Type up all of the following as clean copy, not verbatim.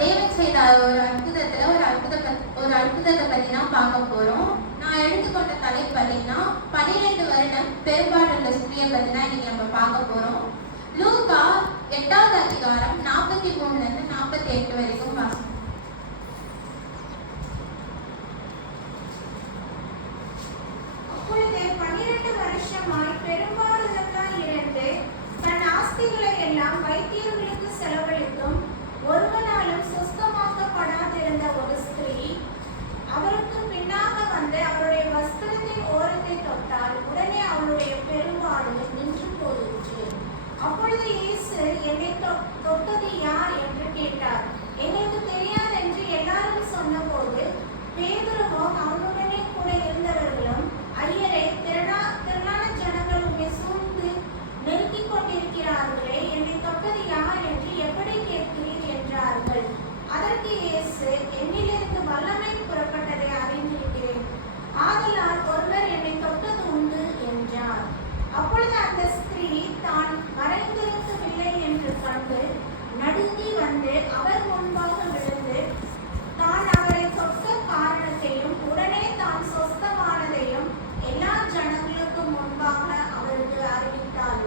தேவன் செய்த ஒரு அற்புதத்துல ஒரு அற்புதத்தை பத்தி தான் பார்க்க போறோம். நான் எடுத்துக்கொண்ட தலைப்பு பார்த்தீங்கன்னா 12 வருடம் பெரும்பாலுள்ள ஸ்திரியை பத்தி தான் இன்னைக்கு நம்ம பார்க்க போறோம். லூக்கா 8வது அதிகாரம் 43 இருந்து 48 வரைக்கும் வாசிப்போம். அப்பொழுது 12 வருஷமாய் பெரும்பாலுள்ளதாய் இருந்து தன் ஆஸ்திகளை எல்லாம் வைத்தியர்களுக்கு செலவழித்தும் ஒருவனாலும் சுஸ்தமாக்கப்படாதிருந்த ஒரு ஸ்திரீ அவருக்கு பின்னாக வந்து அவருடைய வஸ்திரத்தின் ஓரத்தை தொட்டால் உடனே அவளுடைய பெரும்பாடு நின்று போயிற்று. அப்பொழுது இயேசு என்னை தொட்டது யார் என்று கேட்டார். எங்களுக்கு தெரியாது என்று எல்லாரும் சொன்னபோது பேதுருவோ அவனுடனே கூட இருந்தவர்களும், ஐயரே, திரளான ஜனங்கள் உம்மை சூழ்ந்து நெருக்கிக் கொண்டிருக்கிறார்களே, என்னை தொட்டது யார் என்று எப்படி கேட்கிறீர் என்றார்கள். அதற்கு இயேசு, என்னிலிருந்து வல்லமை புறப்பட்டதை அறிந்திருக்கிறேன், ஆதலால் ஒருவர் என்னை தொட்டது உண்டு என்றார். அப்பொழுது அந்த ஸ்திரீ தான் மறைந்திருக்கவில்லை என்று கண்டு நடுங்கி வந்து அவர் முன்பாக விழுந்து தான் அவரை தொட்ட காரணத்தையும் உடனே தான் சொஸ்தமானதையும் எல்லா ஜனங்களுக்கும் முன்பாக அவருக்கு அறிவித்தாள்.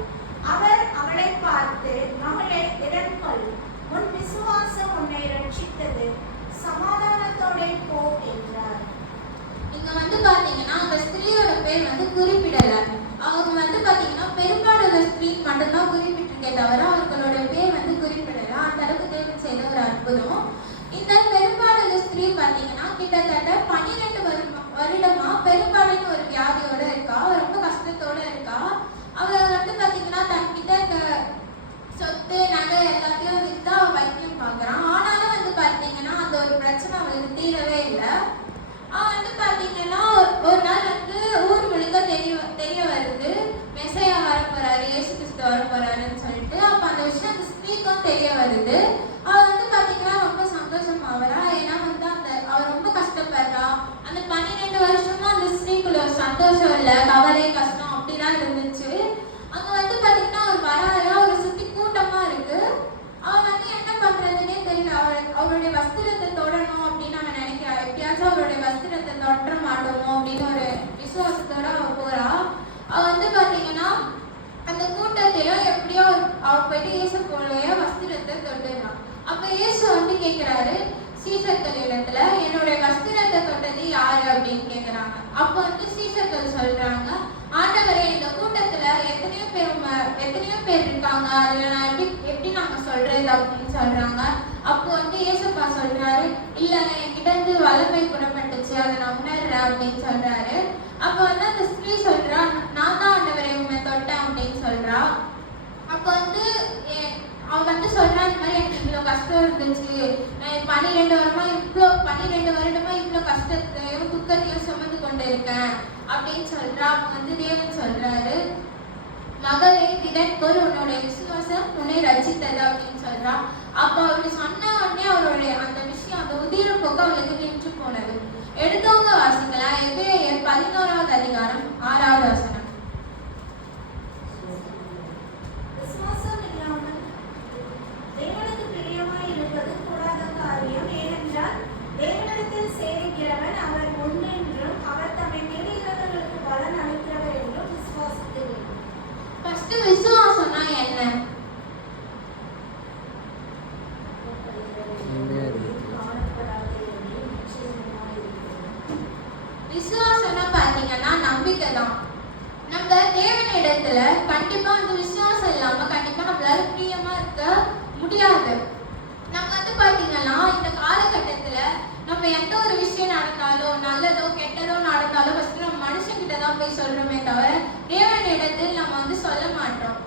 அவர் அவளை பார்த்து, மகளே, திடன்கொள், உன் விசுவாசம் உன்னை ரட்சித்தது, சமாதானத்தோட போ என்றார். இங்க பாத்தீங்கன்னா அந்த ஸ்திரீயோட பேர் குறிப்பிடல. அவங்க பாத்தீங்கன்னா பெரும்பாலுள்ள ஸ்திரீ மட்டும்தான் குறிப்பிட்டிருக்கே தவிர அவர்களோட பேர் குறிப்பிடல. அந்த அளவுக்கு தேவன் செய்த ஒரு அற்புதம். இந்த பெரும்பாலுள்ள ஸ்திரீ பாத்தீங்கன்னா கிட்டத்தட்ட 12 வருடமா பெரும்பாலுன்னு ஒரு வியாதியோட இருக்கா. ரொம்ப கஷ்டத்தோட இருக்கா. அவ பாத்தீங்கன்னா தன்கிட்ட இருக்க சொத்து நகை எல்லாத்தையும் வித்தா வைத்தியம் பாக்குறான். ஆனாலும் பாத்தீங்கன்னா அந்த ஒரு பிரச்சனை அவளுக்கு தீரவே இல்லை. பாத்தீங்கன்னா ஒரு நாள் ஊர் முழுக்க தெரிய வருது, மெசையா வர போறாரு, இயேசு கிறிஸ்து வர போறாருன்னு சொல்லிட்டு. அப்ப அந்த விஷயம் அந்த ஸ்திரீக்கும் தெரிய வருது. அவ பாத்தீங்கன்னா ரொம்ப சந்தோஷமாவரா. ஏன்னா அவ ரொம்ப கஷ்டப்படுறா. அந்த 12 வருஷமா அந்த ஸ்திரீக்குள்ள ஒரு சந்தோஷம் இல்லை, கவலை, கஷ்டம் அப்படிலாம் இருந்துச்சு. அங்க பாத்தீங்கன்னா ஒரு வராயா, ஒரு சுத்தி கூட்டமா இருக்கு. அவன் என்ன பண்றதுன்னே தெரியல. அவருடைய வஸ்திரத்தை தொடணும் அப்படின்னு அவன் நினைக்கிறா. எப்படியாச்சும் அவருடைய வஸ்திரத்தை தொட்ட மாட்டோமோ அப்படின்னு ஒரு விசுவாசத்தோட அவ போறா. அவ பாத்தீங்கன்னா அந்த கூட்டத்தில எப்படியோ அவ போயிட்டு இயேசு போலவே வஸ்திரத்தை தொட்டுறான். அப்ப இயேசு கேட்கிறாரு சீசர்கள் இடத்துல, என்னுடைய வஸ்திரத்தை தொட்டது யாரு அப்படின்னு கேட்கிறாங்க. அப்ப சீசர்கள் சொல்றாங்க, ஆண்டவரே, இந்த கூட்டத்துல எத்தனையோ பேர் இருக்காங்க, அதுல நான் எப்படி நாங்க சொல்றது அப்படின்னு சொல்றாங்க. அப்போ ஏசப்பா சொல்றாரு, இல்ல, என்கிட்ட இருந்து வல்லமை புறப்பட்டுச்சு, அதை நான் உணர்றேன் அப்படின்னு சொல்றாரு. அப்போ அந்த ஸ்திரீ சொல்றா, நான் தான் ஆண்டவரே உண்மை தொட்டேன் அப்படின்னு சொல்றா. அப்போ அவன் சொல்றான், இந்த மாதிரி எனக்கு இவ்வளவு கஷ்டம் இருந்துச்சு, 12 வருடமா இவ்வளவு கஷ்டத்தையும் துக்கத்தையும் சுமந்து கொண்டு இருக்கேன் அப்படின்னு சொல்றா. அப்ப தேவன் சொல்றாரு, மகளே, திடன்கொள், உன்னுடைய விசுவாசம் உன்னை ரட்சித்தது அப்படின்னு சொல்றா. அப்ப அவரு சொன்ன உடனே அவருடைய அந்த விஷயம், அந்த உதிர போக்கு அவளுக்கு நின்று போனது. எடுத்தவங்க வாசிக்கலாம். எபிரேயர் 11வது அதிகாரம் 6வது வசனம். விசுவாசம் இல்லாமல் தேவனுக்கு பிரியமாய் இருப்பது கூடாத காரியம். ஏனென்றால் தேவனிடத்தில் சேருகிறவன் அவர் முன்னென்றும் அவர் தம்மை தேடுகிறவர்களுக்கு பலன் அளிக்கிறவர் என்றும் விசுவாசிக்கிறேன். ஃபர்ஸ்ட் விசுவாசம்னா என்ன? விசுவாசம்னா பாத்தீங்கன்னா நம்பிக்கை தான். நம்ம தேவனிடத்துல கண்டிப்பா அந்த விசுவாசம் இல்லாம கண்டிப்பா நம்மளால பிரியமா இருக்க முடியாது. நம்ம பாத்தீங்கன்னா இந்த காலகட்டத்துல நம்ம எந்த ஒரு விஷயம் நடந்தாலும், நல்லதோ கெட்டதோ நடந்தாலும் ஃபர்ஸ்ட் நம்ம மனுஷங்கிட்ட தான் போய் சொல்றோமே தவிர தேவனிடத்தில் நம்ம சொல்ல மாட்டோம்.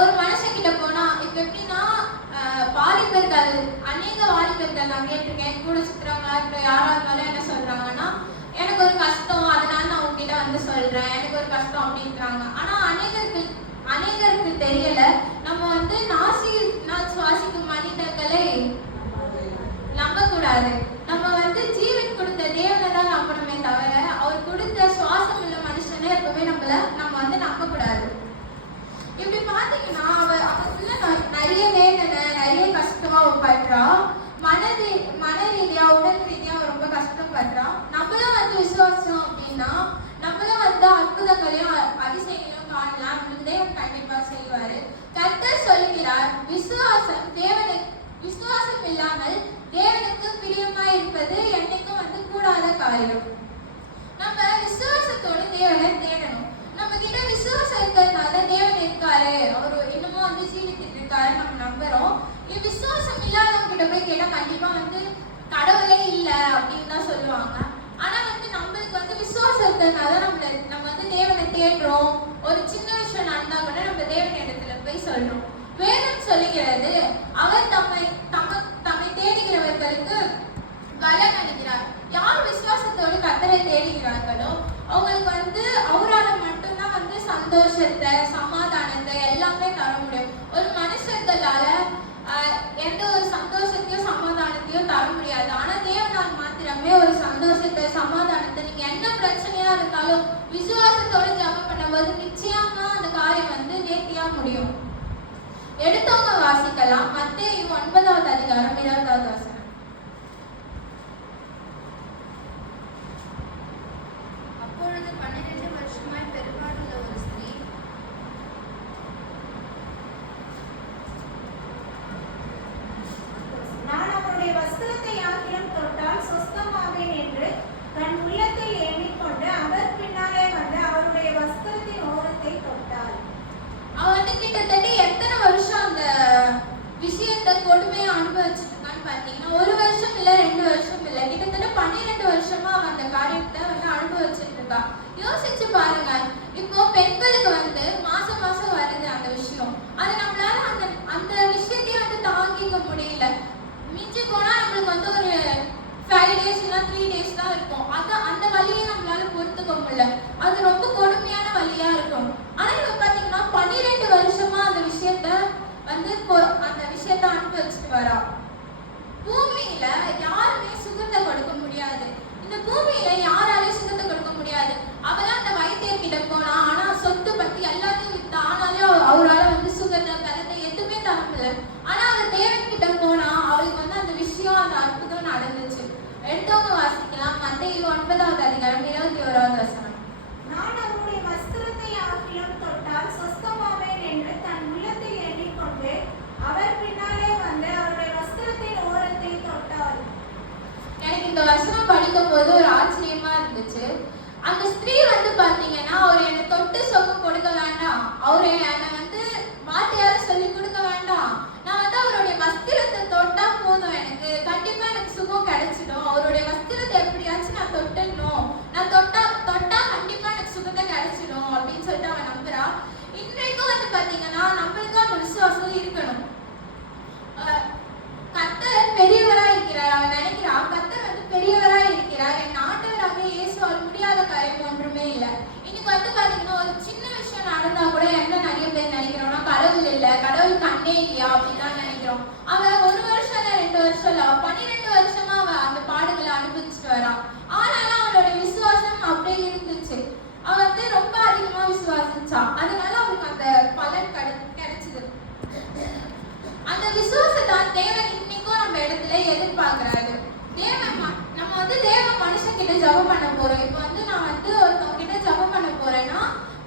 ஒரு மனுஷங்கிட்ட போனா இப்ப எப்படின்னா வாலிபர்கள், அநேக வாலிபர்கள் நான் கேட்டிருக்கேன், கூட சுத்துறவங்களா இப்ப யாரா இருந்தாலும் என்ன சொல்றாங்கன்னா, எனக்கு ஒரு கஷ்டம், அதனால நான் உங்ககிட்ட சொல்றேன், எனக்கு ஒரு கஷ்டம் அப்படின்றாங்க. ஆனா அநேகருக்கு தெரியல, நம்ம நான் சுவாசிக்கும் மனிதர்களை நம்ப கூடாது. நம்ம ஜீவன் கொடுத்த தேவனை தான் நம்பணுமே தவிர அவர் கொடுத்த சுவாசம் உள்ள மனுஷனை எப்பவுமே நம்ம நம்ப கூடாது. இப்படி பாத்தீங்கன்னா அவருக்குள்ள நிறைய வேதனை, நிறைய கஷ்டம் அவ படுறா. மன ரீதியா உடல் ரீதியா அவ ரொம்ப கஷ்டப்படுறா. நம்மளும் வந்து விசுவாசம் அப்படின்னா நம்மளும் வந்து அற்புதங்களையும் அதிசயங்களையும் காணலாம். நம்மளுக்கு தேவன் கண்டிப்பா செய்வாரு. கர்த்தர் சொல்லுகிறார், விசுவாசம் இல்லாமல் தேவனுக்கு பிரியமாய் இருப்பது என்னைக்கும் வந்து கூடாத காரியம். நம்ம விசுவாசத்தோடு தேவனை தேடணும். நம்ம கிட்ட விசுவாசம் இருக்கிறதுனால தேவன் இருக்காரு, அவரு இன்னமும் வந்து ஜீவித்துட்டு இருக்காரு நம்ம நம்புறோம். விசுவாசம் இல்லாதவங்க கிட்ட போய் கேட்டா கண்டிப்பா வந்து கடவுளே இல்ல அப்படின்னு தான் சொல்லுவாங்க. ஆனா வந்து நம்மளுக்கு வந்து விசுவாசம் இருக்கிறதுனால நம்ம வந்து தேவனை தேடுறோம். ஒரு சின்ன விஷயம் நடந்தா கூட நம்ம தேவன் இடத்துல போய் சொல்றோம். வேதம் சொல்லுகிறது, அவர் தம்மை தேடுகிறவர்களுக்கு பலன் அளிக்கிறார். யார் விசுவாசத்தோடு கர்த்தரை தேடுகிறார்களோ அவங்களுக்கு வந்து அவரால் மட்டும்தான் வந்து சந்தோஷத்தை, சமாதானத்தை எல்லாமே தர முடியும். ஒரு மனுஷர்களால எந்த ஒரு சந்தோஷத்தையும் சமாதானத்தையும் தர முடியாது. ஆனா தேவனால் மாத்திரமே ஒரு சந்தோஷத்தை, சமாதானத்தை, நீங்க என்ன பிரச்சனையா இருந்தாலும் விசுவாசத்தோடு ஜெபம் பண்ணும்போது நிச்சயமா அந்த காரியம் வந்து நேர்த்தியா முடியும். எடுத்தவங்க வாசிக்கலாம். மத்தேயு 9வது அதிகாரம் 20வது வசனம். அப்பொழுது 12 வருஷமாய் பெரும்பாடுள்ள ஒரு ஸ்திரீ நான் அவருடைய வஸ்திரத்தை ஆகிலும் தொட்டால் சொஸ்தமாவேன் என்று தன் உள்ளத்தில் எண்ணிக்கொண்டு அவர் பின்னாலே வந்து அவருடைய வஸ்திரத்தின் ஓரத்தை தொட்டாள். அவ வந்து கிட்டத்தட்ட எத்தனை வருஷம் அந்த விஷயத்தை கொடுமையா அனுபவிச்சிருக்கான்னு பாத்தீங்கன்னா 1 வருஷம் இல்ல 2 வருஷம் இல்ல, கிட்டத்தட்ட 12 வருஷமா அவ அந்த காரியத்தை வந்து அனுபவிச்சுட்டு இருக்கா. யோசிச்சு பாருங்க, இப்போ பெண்களுக்கு வந்து மாசம் மாசம் வருது அந்த விஷயம். அது நம்மளால அந்த விஷயத்தையும் வந்து தாங்கிக்க முடியல. மிஞ்சி போனா நம்மளுக்கு வந்து ஒரு 5 days இல்ல 3 days தான் இருக்கும். அந்த வலியை நம்மளால பொறுத்துக்க முடியல. அது ரொம்ப கொடுமையான வலியா இருக்கும். ஆனா இப்ப பாத்தீங்கன்னா 12 வருஷமா அந்த விஷயத்த அனுபவிச்சுட்டு வரா. பூமியில யாருமே சுகத்தை கொடுக்க முடியாது. இந்த பூமியில யாராலையும் சுகத்தை கொடுக்க முடியாது. அவதான் அந்த வைத்தியர் கிட்ட போனா, ஆனா சொத்து பத்தி எல்லாத்தையும் வித்தா, ஆனாலும் அவரால் வந்து சுகத்தை, பலத்தை எதுவுமே தர முடியல. ஆனா அவர் தேவன் கிட்ட போனா அவளுக்கு வந்து அந்த விஷயம், அந்த அற்புதம் நடந்துச்சு. எடுத்தவங்க வாசிக்கலாம். மத்தேயு 9வது அதிகாரம் 21வது வசனம். நான் அவருடைய வஸ்திரத்தை ஆகிலும் தொட்டால் சொஸ்தமாவேன் என்று தன் உள்ளத்தில் எண்ணிக்கொண்டு அவர் பின்னாலே வந்து அவருடைய வஸ்திரத்தின் ஓரத்தை தொட்டாள். எனக்கு இந்த வசனம் படிக்கும் போது ஒரு ஆச்சரியமா இருந்துச்சு. அந்த ஸ்திரீ வந்து பாத்தீங்கன்னா, அவர் என்னை தொட்டு சுகம் கொடுக்க வேண்டாம், அவரு என்னை வந்து வார்த்தையால சொல்லி கொடுக்க வேண்டாம், நான் வந்து அவருடைய வஸ்திரத்தை தொட்டா போதும், எனக்கு கண்டிப்பா எனக்கு சுகம் கிடைச்சிடும், அவருடைய வஸ்திரத்தை எப்படியாச்சும் நான் தொட்டணும், நான் தொட்டா கண்டிப்பா எனக்கு சுகத்தை கிடைச்சிடும் அப்படின்னு சொல்லிட்டு அவன் நம்புறா. இன்றைக்கும் வந்து பாத்தீங்கன்னா நம்மளுக்கும் அந்த விசுவாசம் இருக்கணும். கர்த்தர் பெரியவரா இருக்கிறார். அவன் நினைக்கிறான் கர்த்தர் வந்து பெரியவரா இருக்கிறார், என் ஆண்டவராக இயேசுவால் முடியாத காரியம் ஒன்றுமே இல்லை. இன்னைக்கு வந்து பாத்தீங்கன்னா ஒரு சின்ன விஷயம் நடந்தா கூட என்ன நிறைய பேர் நினைக்கிறோம்னா, கடவுள் இல்லை, கடவுள் கண்ணே இல்லையா அப்படின்னு தான் நினைக்கிறோம். அவன் 1 வருஷம் இல்ல 2 வருஷம் இல்ல, 12 வருஷமா அவன் அந்த பாடுகளை அனுபவிச்சுட்டு வரான். ஆனாலும் அவனோட விசுவாசம் அப்படியே இருந்துச்சு. அவன் வந்து ரொம்ப அதிகமா விசுவாசிச்சான். அதனால அவனுக்கு அந்த பலன் கிடைச்சது. அந்த விசுவாசத்தான் தேவன் இன்னைக்கும் நம்ம இடத்துல எதிர்பார்க்கிறாரு. நம்ம வந்து தேவ மனுஷன் கிட்ட ஜெபம் பண்ண போறோம். இப்போ வந்து நான் வந்து ஒருத்தவங்க கிட்ட ஜெபம் பண்ண போறேன்னா,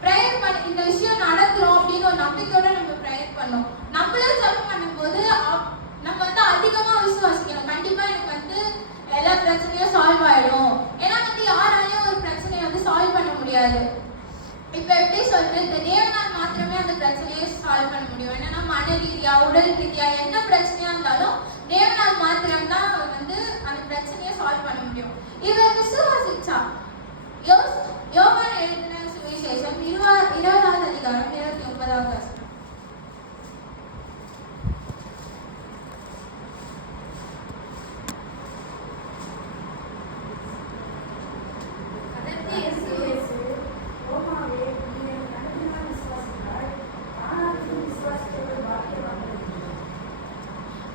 ப்ரேயர் பண்ணி இந்த விஷயம் நடக்கிறோம் அப்படின்னு ஒரு நம்பிக்கையோட நம்ம ப்ரேயர் பண்ணோம். நம்மளும் ஜெபம் பண்ணும்போது நம்ம வந்து அதிகமா விசுவாசிக்கணும். கண்டிப்பா எனக்கு வந்து எல்லா பிரச்சனையும் சால்வ் ஆயிடும். ஏன்னா வந்து யாராலையும் ஒரு பிரச்சனையை வந்து சால்வ் பண்ண முடியாது. இப்ப எப்படி சொல்றது, இந்த தேவனால் மாத்திரமே அந்த பிரச்சனையை சால்வ் பண்ண முடியும். என்னன்னா மன ரீதியா, உடல் ரீதியா என்ன பிரச்சனையா இருந்தாலும் தேவனால் மாத்திரம் தான் வந்து அந்த பிரச்சனையை சால்வ் பண்ண முடியும். இவர் விசுவாசிச்சா. யோவான் எழுதின சுவிசேஷம் 20வது அதிகாரம் 29வது வசனம். அதற்கு இயேசு,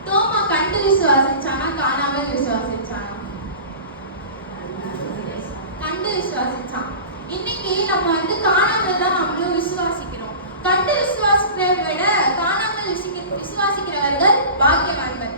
தோமா கண்டு விசுவாசிச்சானா காணாமல் விசுவாசிச்சானா? கண்டு விசுவாசிச்சான். இன்னைக்கு நம்ம வந்து காணாமல் தான் நம்மளும் விசுவாசிக்கிறோம். கண்டு விசுவாசிக்கிறவரை விட காணாமல் விசுவாசிக்கிறவர்கள் பாக்கியவான்கள்.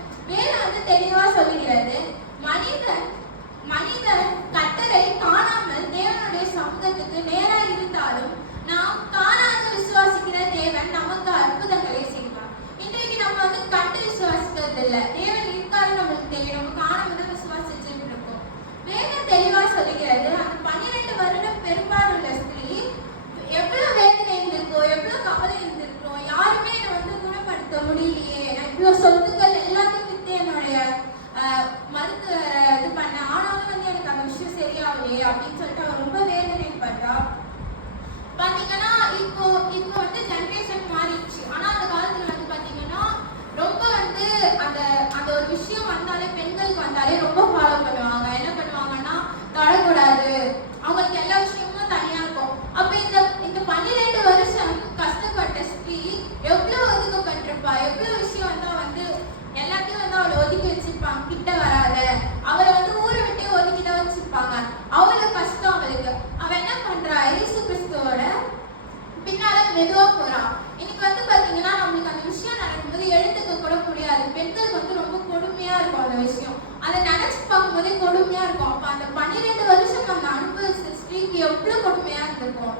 பெண்களுக்கு வந்து ரொம்ப கொடுமையா இருக்கும் அந்த விஷயம். அதை நினைச்சு பார்க்கும்போதே கொடுமையா இருக்கும். அப்ப அந்த 12 வருஷம் அந்த அனுபவிச்ச ஸ்திரீக்கு எவ்வளவு கொடுமையா இருந்திருக்கும்.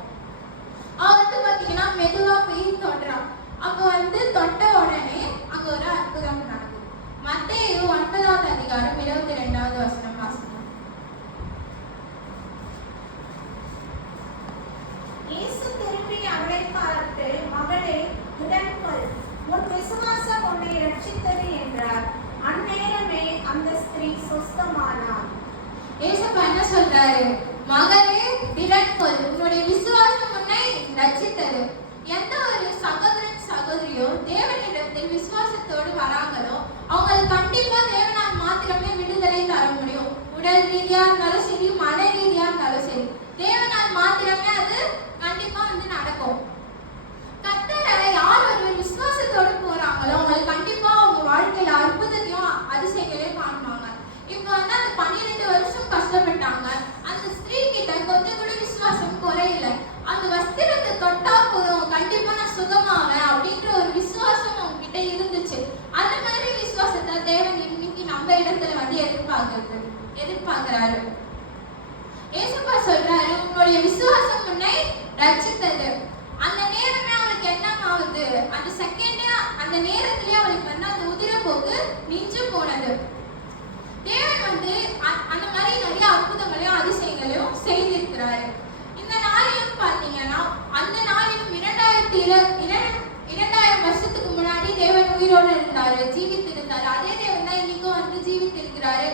அவ வந்து பாத்தீங்கன்னா மெதுவா போய் தொடுறான். அப்ப வந்து தொட்ட உடனே அங்க ஒரு அற்புதம் நடக்குது. மத்தேயு 9வது அதிகாரம் 22வது வசனம் வாசிக்கலாம். இயேசு திரும்பி அவளை பார்த்து, மகளே, உடன்கொள், உன் விசுவாசம் உன்னை ரட்சித்தது என்றார். அந்நேரமே அந்த ஸ்திரீ சொஸ்தமானாள். ஏசப்பா என்ன சொல்றாரு? மகளே, திடன்கொள், உன்னுடைய விசுவாசம் உன்னை ரட்சித்தது. எந்த ஒரு சகோதரன் சகோதரியோ தேவனிடத்தில் விசுவாசத்தோடு வராங்களோ அவங்களுக்கு கண்டிப்பா தேவனால் மாத்திரமே விடுதலை தர முடியும். உடல் ரீதியா இருந்தாலும் சரி, மன ரீதியா இருந்தாலும் சரி, தேவனால் மாத்திரமே அது கண்டிப்பா வந்து நடக்கும். கர்த்தரை யார் ஒரு விசுவாசத்தோடு போறாங்களோ அவங்களுக்கு கண்டிப்பா அவங்க வாழ்க்கையில அற்புதத்தையும் அதிசயங்களையும் காணுவாங்க. இப்போ வந்து அந்த 12 வருஷம் கஷ்டப்பட்டாங்க. அந்த ஸ்திரீ கிட்ட கொஞ்சம் கூட விசுவாசம் குறையல. அந்த வஸ்திரத்தை தொட்டா போதும், கண்டிப்பா நான் சுகமாவேன் அப்படின்ற ஒரு விசுவாசம் அவங்க கிட்ட இருந்துச்சு. அந்த மாதிரி விசுவாசத்தை தேவன் இன்னைக்கு நம்ம இடத்துல வந்து எதிர்பார்க்கிறாரு. ஏசப்பா சொல்றாரு, உன்னுடைய விசுவாசம் உன்னை ரட்சித்தது. அந்த நேரமே அவளுக்கு என்ன ஆகுது? அந்த செகண்டே, அந்த நேரத்திலேயே அவளுக்கு வந்து அந்த உதிரப்போக்கு நின்று போனது. தேவன் வந்து அந்த மாதிரி நிறைய அற்புதங்களையும் அதிசயங்களையும் செய்திருக்கிறாரு. இந்த நாளிலும் பாத்தீங்கன்னா, அந்த நாளிலும் 2000 வருஷத்துக்கு முன்னாடி தேவன் உயிரோடு இருந்தாரு, ஜீவித்து இருந்தாரு. அதே தேவன் தான் இன்னைக்கும் வந்து ஜீவித்து இருக்கிறாரு.